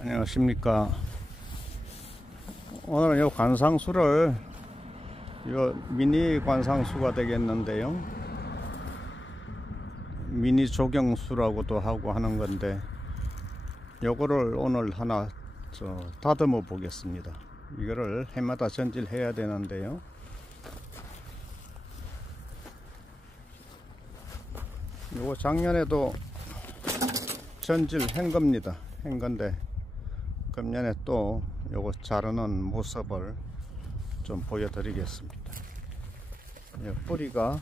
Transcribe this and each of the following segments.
안녕하십니까. 오늘은 요 관상수를 요 미니 관상수가 되겠는데요. 미니 조경수라고도 하고 하는 건데 요거를 오늘 하나 다듬어 보겠습니다. 이거를 해마다 전질해야 되는데요. 요거 작년에도 전질한 겁니다. 한 건데 금년에 또 요거 자르는 모습을 좀 보여드리겠습니다. 뿌리가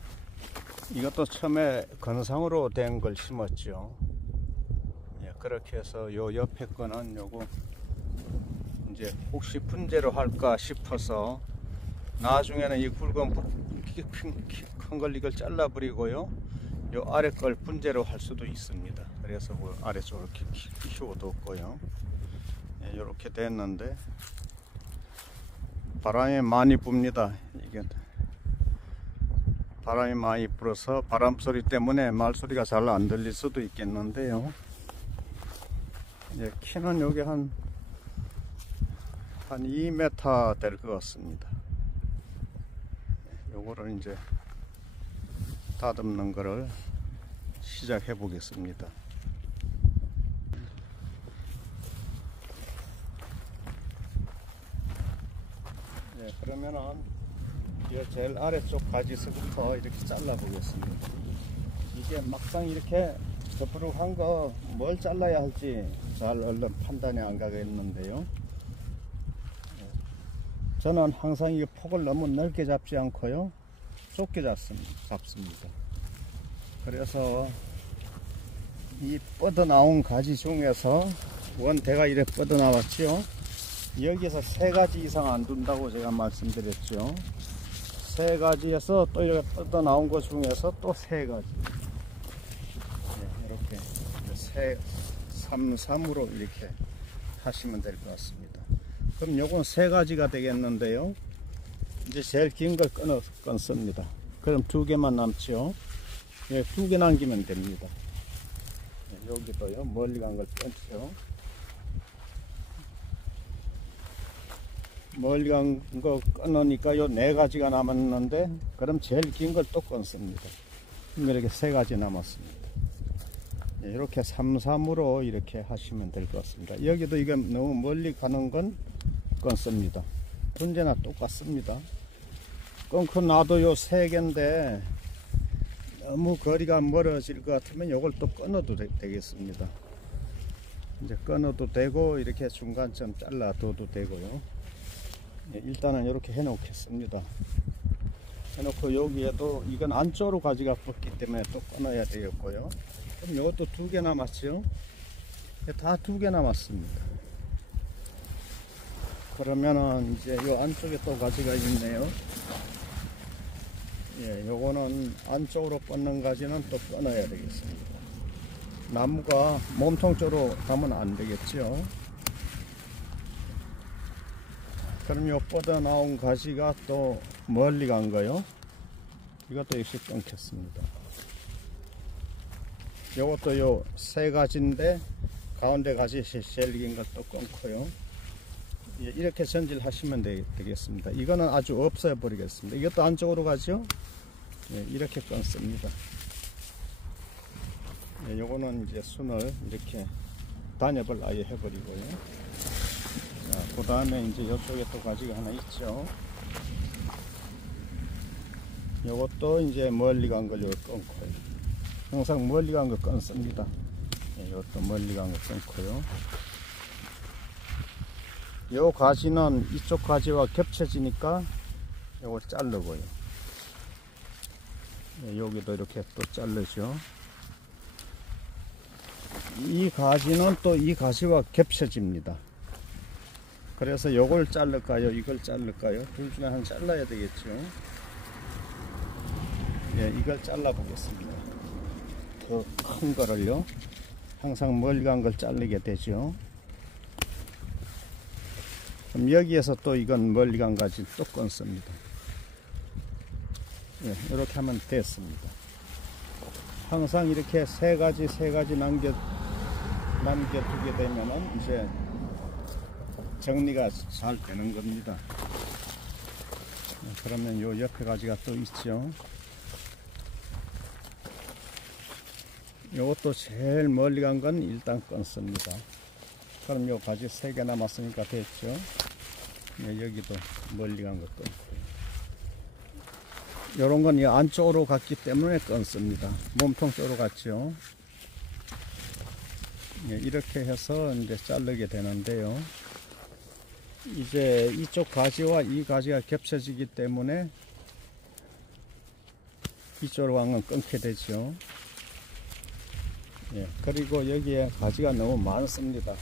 이것도 처음에 건상으로 된 걸 심었죠. 그렇게 해서 요 옆에 거는 요거 이제 혹시 분재로 할까 싶어서 나중에는 이 굵은 큰 걸 이걸 잘라 버리고요, 요 아래 걸 분재로 할 수도 있습니다. 그래서 그 아래쪽으로 키워뒀고요. 이렇게 됐는데 바람이 많이 붑니다. 이게 바람이 많이 불어서 바람 소리 때문에 말소리가 잘 안 들릴 수도 있겠는데요. 키는 여기 한 2m 될 것 같습니다. 요거를 이제 다듬는 거를 시작해 보겠습니다. 그러면은 이 제일 아래쪽 가지서부터 이렇게 잘라 보겠습니다. 이게 막상 이렇게 저프룩한 거 뭘 잘라야 할지 잘 얼른 판단이 안 가겠는데요. 저는 항상 이 폭을 너무 넓게 잡지 않고요, 좁게 잡습니다. 그래서 이 뻗어 나온 가지 중에서 원대가 이렇게 뻗어 나왔죠. 여기서 3가지 이상 안 둔다고 제가 말씀드렸죠. 3가지에서 또 이렇게 뻗어 나온 것 중에서 또 3가지. 이렇게 3으로 이렇게 하시면 될 것 같습니다. 그럼 요건 3가지가 되겠는데요. 이제 제일 긴 걸 끊습니다. 그럼 2개만 남죠. 2개 남기면 됩니다. 여기도요, 멀리 간 걸 끊죠. 멀리 간 거 끊으니까 요 4가지가 남았는데, 그럼 제일 긴 걸 또 끊습니다. 이렇게 3가지 남았습니다. 이렇게 3, 3으로 이렇게 하시면 될 것 같습니다. 여기도 이건 너무 멀리 가는 건 끊습니다. 분재나 똑같습니다. 끊고 나도 요 3개인데 너무 거리가 멀어질 것 같으면 요걸 또 끊어도 되겠습니다. 이제 끊어도 되고 이렇게 중간점 잘라둬도 되고요. 일단은 이렇게 해 놓겠습니다. 해놓고 여기에도 이건 안쪽으로 가지가 뻗기 때문에 또 끊어야 되겠고요. 그럼 이것도 2개 남았죠. 다 2개 남았습니다. 그러면은 이제 이 안쪽에 또 가지가 있네요. 요거는 안쪽으로 뻗는 가지는 또 끊어야 되겠습니다. 나무가 몸통 쪽으로 가면 안 되겠죠. 그럼 요 뻗어 나온 가지가 또 멀리 간 거요, 이것도 역시 끊겠습니다. 요것도 요 3가지인데 가운데 가지 제일 긴 걸 또 끊고요. 이렇게 전질하시면 되겠습니다. 이거는 아주 없애 버리겠습니다. 이것도 안쪽으로 가죠. 이렇게 끊습니다. 요거는 이제 순을 이렇게 단엽을 아예 해버리고요. 그 다음에 이제 이쪽에 또 가지가 하나 있죠. 요것도 이제 멀리 간 걸 끊고요. 항상 멀리 간 거 끊습니다. 이것도 멀리 간 거 끊고요. 요 가지는 이쪽 가지와 겹쳐지니까 요걸 자르고요. 여기도 이렇게 또 자르죠. 이 가지는 또 이 가지와 겹쳐집니다. 그래서 요걸 자를까요, 이걸 자를까요? 둘 중에 하나 잘라야 되겠죠. 이걸 잘라 보겠습니다. 더 큰 거를요. 항상 멀리 간 걸 자르게 되죠. 그럼 여기에서 또 이건 멀리 간 가지 또 끊습니다. 이렇게 하면 됐습니다. 항상 이렇게 3가지 남겨두게 되면은 이제 정리가 잘 되는 겁니다. 그러면 요 옆에 가지가 또 있죠. 요것도 제일 멀리 간 건 일단 끊습니다. 그럼 요 가지 3개 남았으니까 됐죠. 여기도 멀리 간 거 끊고. 요런 건 이 안쪽으로 갔기 때문에 끊습니다. 몸통 쪽으로 갔죠. 이렇게 해서 이제 자르게 되는데요. 이제 이쪽 가지와 이 가지가 겹쳐지기 때문에 이쪽으로 간 건 끊게 되죠. 그리고 여기에 가지가 너무 많습니다.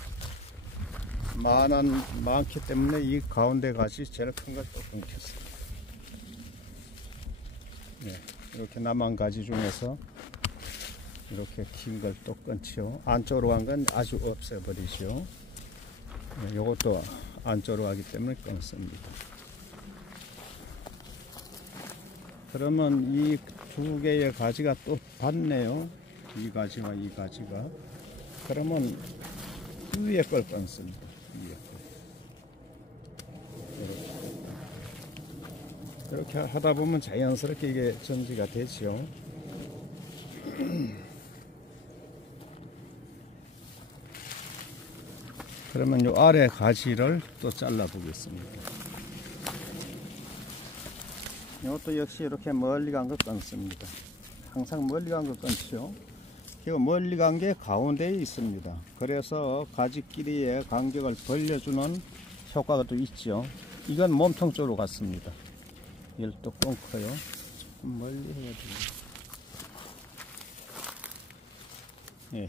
많기 때문에 이 가운데 가지 제일 큰 걸 또 끊겠습니다. 이렇게 남은 가지 중에서 이렇게 긴 걸 또 끊죠. 안쪽으로 간 건 아주 없애버리죠. 요것도 안쪽으로 가기 때문에 끊습니다. 그러면 이 두 개의 가지가 또 받네요. 이 가지와 이 가지가. 그러면 위에 걸 끊습니다. 위에 걸. 이렇게 하다 보면 자연스럽게 이게 전지가 되죠. 그러면 요 아래 가지를 또 잘라 보겠습니다. 이것도 역시 이렇게 멀리 간 거 끊습니다. 항상 멀리 간 거 끊죠. 그 멀리 간 게 가운데에 있습니다. 그래서 가지 길이의 간격을 벌려주는 효과가 또 있죠. 이건 몸통 쪽으로 갔습니다. 이걸 또 끊고요. 조금 멀리 해야 됩니다.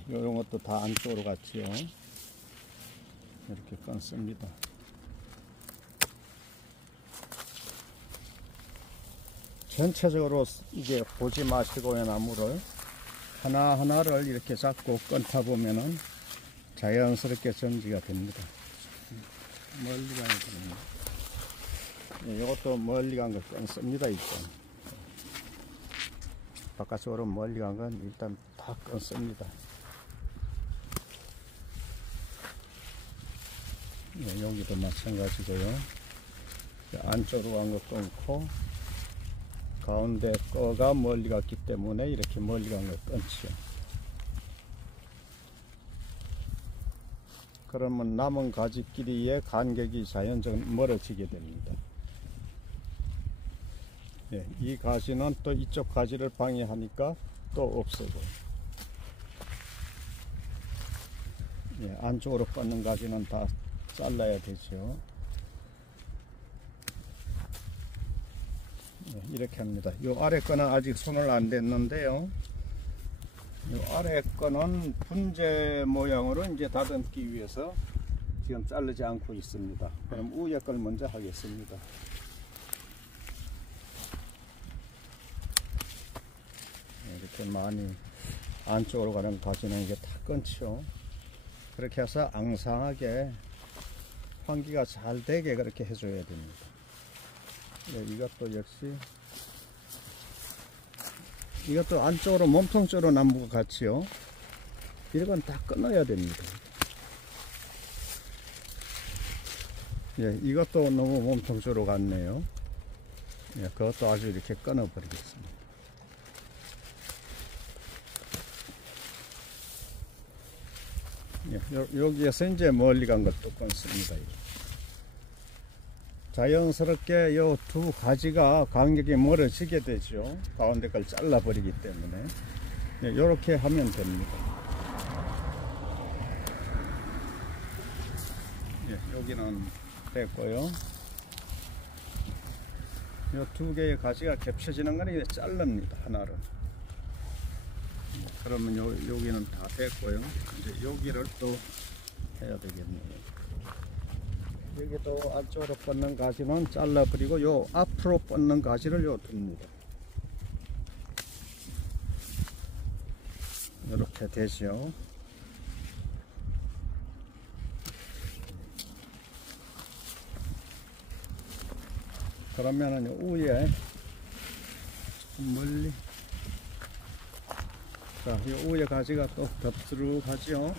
이런 것도 다 안쪽으로 갔죠. 이렇게 끊습니다. 전체적으로 이게 보지 마시고 나무를 하나하나를 이렇게 잡고 끊다 보면은 자연스럽게 전지가 됩니다. 멀리 가야 됩니다. 이것도 멀리 간 거 끊습니다. 일단 바깥쪽으로 멀리 간 건 일단 다 끊습니다. 여기도 마찬가지고요. 안쪽으로 간 거 끊고 가운데 거가 멀리 갔기 때문에 이렇게 멀리 간 거 끊죠. 그러면 남은 가지 길이의 간격이 자연적으로 멀어지게 됩니다. 이 가지는 또 이쪽 가지를 방해하니까 또 없애고, 안쪽으로 뻗는 가지는 다 잘라야 되죠. 이렇게 합니다. 요 아래 거는 아직 손을 안 댔는데요. 요 아래 거는 분재 모양으로 이제 다듬기 위해서 지금 자르지 않고 있습니다. 그럼 위에 걸 먼저 하겠습니다. 이렇게 많이 안쪽으로 가는 가지는 이게 다 끊죠. 그렇게 해서 앙상하게 환기가 잘 되게 그렇게 해줘야 됩니다. 이것도 역시 이것도 안쪽으로 몸통 쪽으로 나무가 같이요. 이건 다 끊어야 됩니다. 이것도 너무 몸통 쪽으로 갔네요. 그것도 아주 이렇게 끊어 버리겠습니다. 여기에서 이제 멀리 간 것도 끊습니다. 자연스럽게 요 두 가지가 간격이 멀어지게 되죠. 가운데 걸 잘라 버리기 때문에. 이렇게 하면 됩니다. 여기는 됐고요. 요 두 개의 가지가 겹쳐지는 건 이제 자릅니다. 하나를. 그러면 여기는 다 됐고요. 이제 여기를 또 해야 되겠네요. 여기도 안쪽으로 뻗는 가지만 잘라버리고 요 앞으로 뻗는 가지를 요 둡니다. 이렇게 되죠. 그러면은 위에 조금 멀리, 자, 이 위에 가지가 또 덥수룩하죠.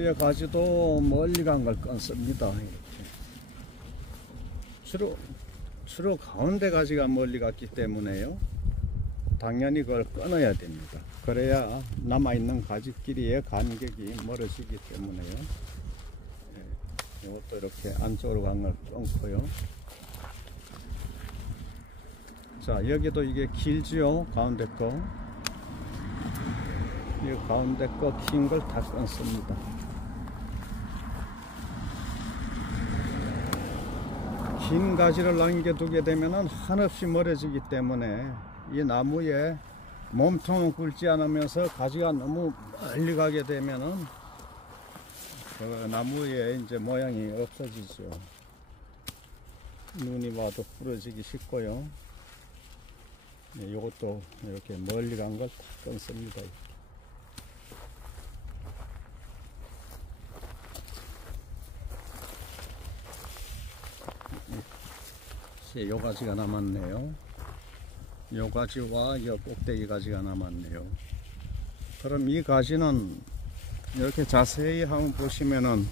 위에 가지도 멀리 간 걸 끊습니다. 이렇게. 주로 가운데 가지가 멀리 갔기 때문에요. 당연히 그걸 끊어야 됩니다. 그래야 남아있는 가지끼리의 간격이 멀어지기 때문에요. 이것도 이렇게 안쪽으로 간 걸 끊고요. 자, 여기도 이게 길지요. 가운데 거. 이 가운데 거 긴 걸 다 끊습니다. 긴 가지를 남겨두게 되면 한없이 멀어지기 때문에 이 나무에 몸통을 굴지 않으면서 가지가 너무 멀리 가게 되면은 그 나무의 이제 모양이 없어지죠. 눈이 와도 부러지기 쉽고요. 네, 요것도 이렇게 멀리 간 걸 다 끊습니다. 요 가지가 남았네요. 요 가지와 요 꼭대기 가지가 남았네요. 그럼 이 가지는 이렇게 자세히 한번 보시면은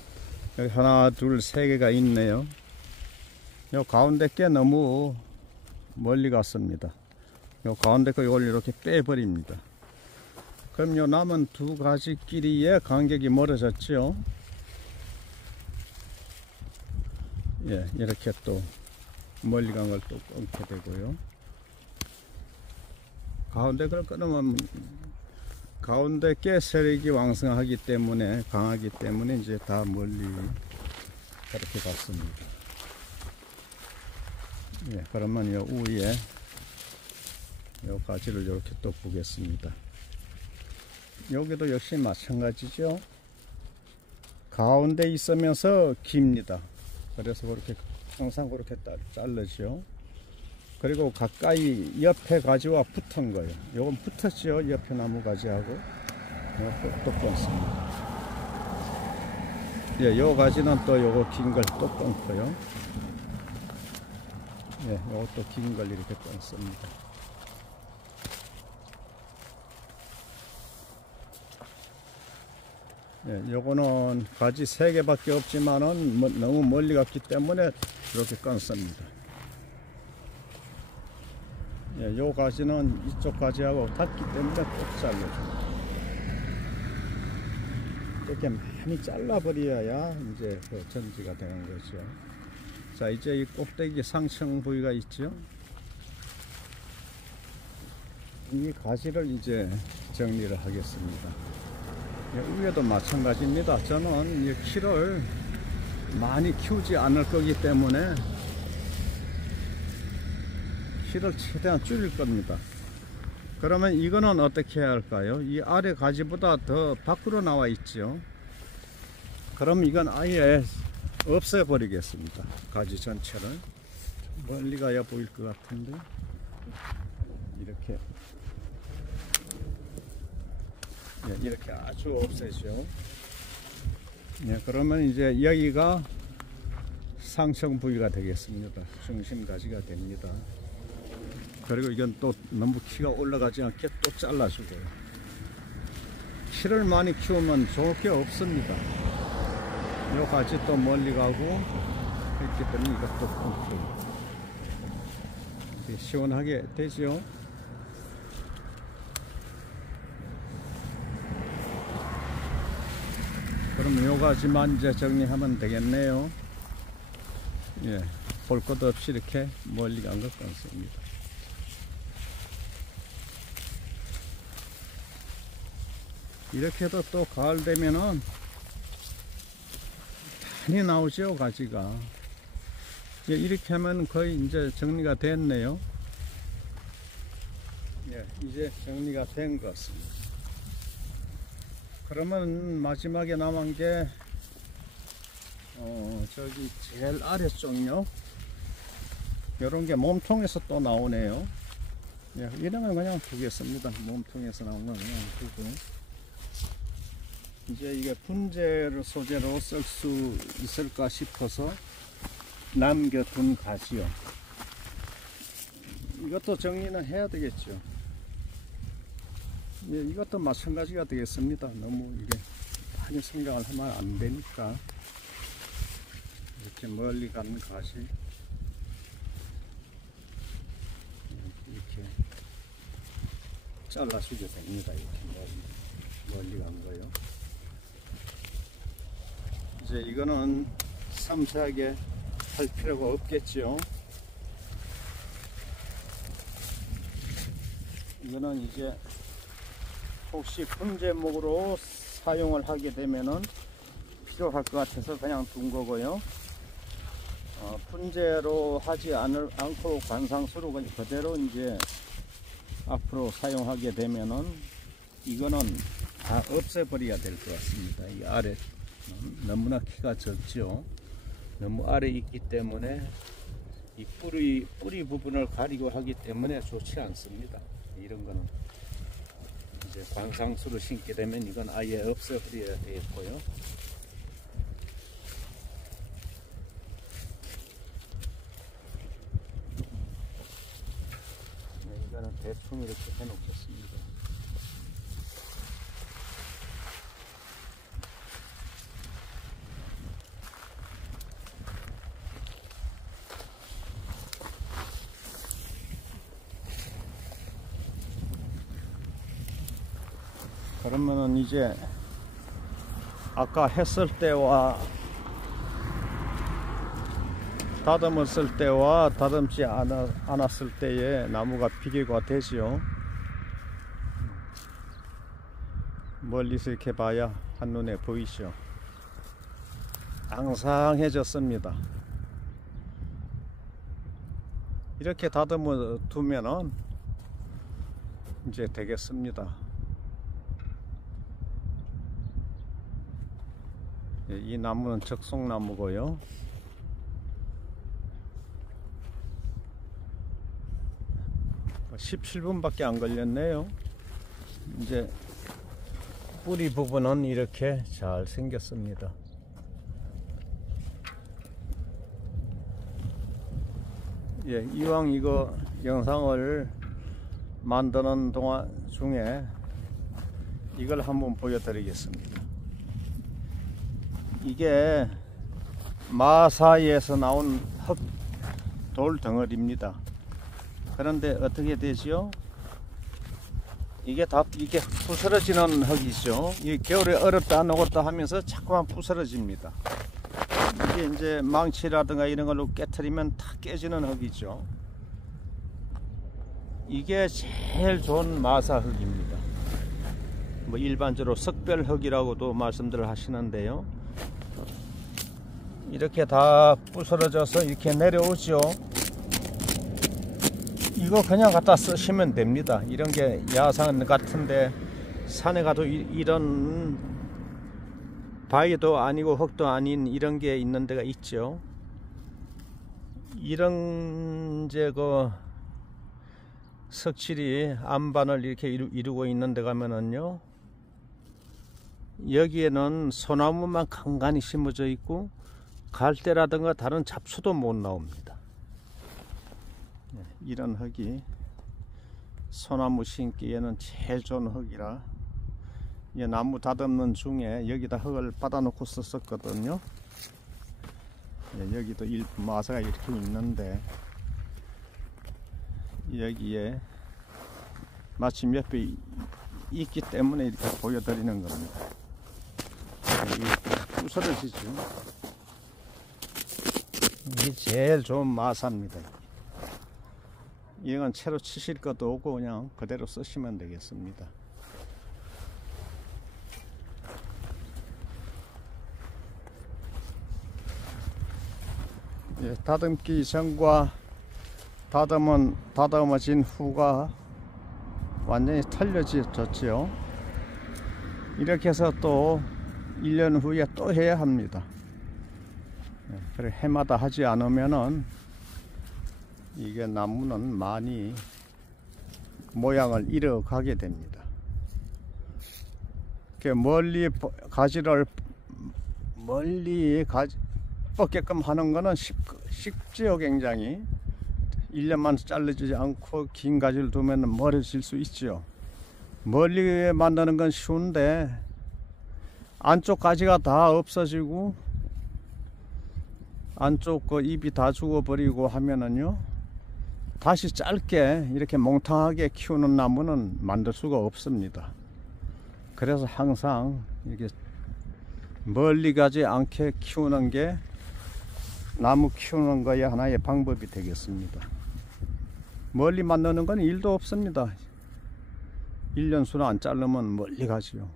여기 하나, 둘, 세 개가 있네요. 요 가운데 게 너무 멀리 갔습니다. 요 가운데 거 이걸 이렇게 빼버립니다. 그럼 요 남은 두 가지끼리의 간격이 멀어졌죠. 예, 이렇게 또 멀리 간 걸 또 끊게 되고요. 가운데 걸 끊으면 가운데 게 세력이 왕성하기 때문에 강하기 때문에 이제 다 멀리 그렇게 갔습니다. 예, 그러면 요 위에 요 가지를 이렇게 또 보겠습니다. 여기도 역시 마찬가지죠. 가운데 있으면서 깁니다. 그래서 그렇게 항상 그렇게 자르죠. 그리고 가까이 옆에 가지와 붙은 거예요. 요건 붙었죠. 옆에 나무 가지하고. 또 끊습니다. 예, 요 가지는 또 요거 긴 걸 또 끊고요. 예, 요것도 긴 걸 이렇게 끊습니다. 예, 요거는 가지 3개밖에 없지만은 너무 멀리 갔기 때문에 이렇게 끊습니다. 예, 요 가지는 이쪽 가지하고 닿기 때문에 꼭 잘라줍니다. 이렇게 많이 잘라버려야 이제 그 전지가 되는 거죠. 자, 이제 이 꼭대기 상층 부위가 있죠. 이 가지를 이제 정리를 하겠습니다. 위에도 마찬가지입니다. 저는 이 키를 많이 키우지 않을 거기 때문에 키를 최대한 줄일 겁니다. 그러면 이거는 어떻게 해야 할까요? 이 아래 가지보다 더 밖으로 나와 있죠. 그럼 이건 아예 없애버리겠습니다. 가지 전체를. 멀리 가야 보일 것 같은데 이렇게, 예, 이렇게 아주 없애죠. 예, 그러면 이제 여기가 상층 부위가 되겠습니다. 중심 가지가 됩니다. 그리고 이건 또 너무 키가 올라가지 않게 또 잘라주고요. 키를 많이 키우면 좋을 게 없습니다. 요 가지 또 멀리 가고 있기 때문에 이것도 끊고 시원하게 되죠. 그럼 요 가지만 이제 정리하면 되겠네요. 예, 볼 것 없이 이렇게 멀리 간 것 끊습니다. 이렇게 해도 또 가을 되면은 많이 나오죠, 가지가. 예, 이렇게 하면 거의 이제 정리가 됐네요. 예, 이제 정리가 된 것 같습니다. 그러면 마지막에 남은 게 저기 제일 아래쪽요. 요런 게 몸통에서 또 나오네요. 예, 이러면 그냥 두겠습니다. 몸통에서 나온 건 그냥 두고. 이제 이게 분재 소재로 쓸 수 있을까 싶어서 남겨둔 가지요. 이것도 정리는 해야 되겠죠. 예, 이것도 마찬가지가 되겠습니다. 너무 이게 많이 성장을 하면 안 되니까 이렇게 멀리 가는 가시 이렇게 잘라주게 됩니다. 이렇게 멀리 간 거요. 이제 이거는 섬세하게 할 필요가 없겠죠. 이거는 이제 혹시 분재목으로 사용을 하게 되면은 필요할 것 같아서 그냥 둔 거고요. 분재로 하지 않고 관상수로 그대로 이제 앞으로 사용하게 되면은 이거는 다 없애버려야 될 것 같습니다. 이 아래 너무나 키가 적죠. 너무 아래 있기 때문에 이 뿌리 부분을 가리고 하기 때문에 좋지 않습니다. 이런 거는 이제 관상수로 심게 되면 이건 아예 없애버려야 되겠고요. 이거는 대충 이렇게 해 놓겠습니다. 그러면은 이제 아까 했을 때와 다듬었을 때와 다듬지 않았을 때의 나무가 비교가 되죠. 멀리서 이렇게 봐야 한눈에 보이죠. 앙상해졌습니다. 이렇게 다듬어 두면은 이제 되겠습니다. 이 나무는 적송나무고요. 뭐 17분밖에 안 걸렸네요. 이제 뿌리 부분은 이렇게 잘 생겼습니다. 예, 이왕 이거 영상을 만드는 동안 중에 이걸 한번 보여드리겠습니다. 이게 마사에서 나온 돌 덩어리입니다. 그런데 어떻게 되죠? 이게 부스러지는 흙이죠. 이 겨울에 얼었다 녹았다 하면서 자꾸만 부스러집니다. 이게 이제 망치라든가 이런 걸로 깨트리면 다 깨지는 흙이죠. 이게 제일 좋은 마사 흙입니다. 뭐 일반적으로 석별흙이라고도 말씀들 하시는데요. 이렇게 다 부스러져서 이렇게 내려오죠. 이거 그냥 갖다 쓰시면 됩니다. 이런 게 야산 같은데 산에 가도 이런 바위도 아니고 흙도 아닌 이런 게 있는 데가 있죠. 이런 이제 그 석실이 안반을 이렇게 이루고 있는 데 가면은요, 여기에는 소나무만 간간히 심어져 있고 갈대라든가 다른 잡초도 못 나옵니다. 이런 흙이 소나무 심기에는 제일 좋은 흙이라 나무 다듬는 중에 여기다 흙을 받아놓고 썼었거든요. 여기도 마사가 이렇게 있는데 여기에 마침 옆에 있기 때문에 이렇게 보여드리는 겁니다. 부스러지죠. 이게 제일 좋은 마사입니다. 이건 채로 치실 것도 없고 그냥 그대로 쓰시면 되겠습니다. 예, 다듬기 전과 다듬어진 후가 완전히 틀려졌죠. 이렇게 해서 또 1년 후에 또 해야 합니다. 그래 해마다 하지 않으면은 이게 나무는 많이 모양을 잃어가게 됩니다. 멀리 가지를 뻗게끔 하는 거는 쉽지요. 굉장히 1년만 잘라주지 않고 긴 가지를 두면 멀어질 수 있죠. 멀리 만드는 건 쉬운데 안쪽 가지가 다 없어지고 안쪽 그 잎이 다 죽어버리고 하면은요, 다시 짧게 이렇게 몽탕하게 키우는 나무는 만들 수가 없습니다. 그래서 항상 이렇게 멀리 가지 않게 키우는 게 나무 키우는 거에 하나의 방법이 되겠습니다. 멀리 만드는 건 일도 없습니다. 1년 수는 안 자르면 멀리 가지요.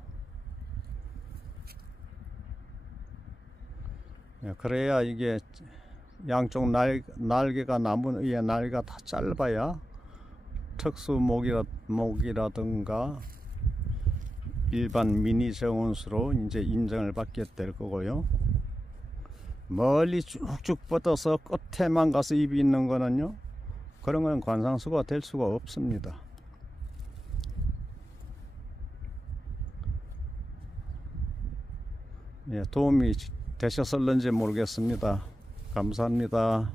그래야 이게 양쪽 날개가 나무 위에 날개가 다 짧아야 특수 목이라든가 일반 미니 정원수로 이제 인정을 받게 될 거고요. 멀리 쭉쭉 뻗어서 끝에만 가서 잎이 있는 거는요, 그런 건 관상수가 될 수가 없습니다. 예, 도움이 되셨을는지 모르겠습니다. 감사합니다.